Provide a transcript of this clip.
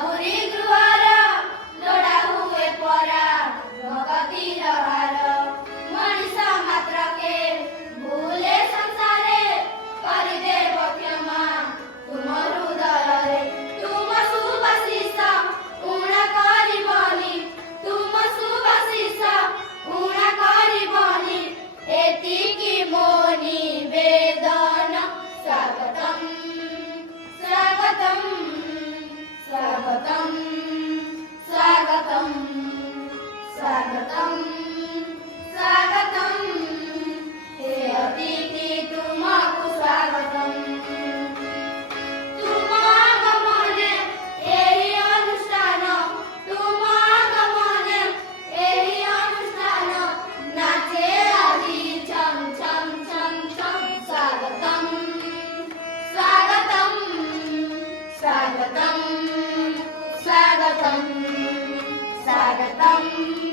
ପୁରୀ ଗୃହର ଲୋଡ଼ା ହୁଏ ପରା ଭଗତିର ହାର ମଣିଷ ମାତ୍ରକେ ଭୁଲେ ସଂସାରେ କରିଦେବ କ୍ଷମା ତୁମ ହୃଦୟରେ ତୁମ ସୁବାସିଷ ଊଣା କରିବନି ତୁମ ସୁବାସିଷ ଊଣା କରିବନି ଏତିକି ମୋ ନିବେଦନ ସ୍ୱାଗତମ୍ ସ୍ୱାଗତମ୍ स्वागतम् स्वागतम् स्वागतम् स्वागतम् हे अतिथि तुमको स्वागतम् तुम आगमने एही अनुष्ठान तुम आगमने एही अनुष्ठान नाचे आदि छम छम छम छम स्वागतम् स्वागतम् स्वागतम् स्वागतम् स्वागतम्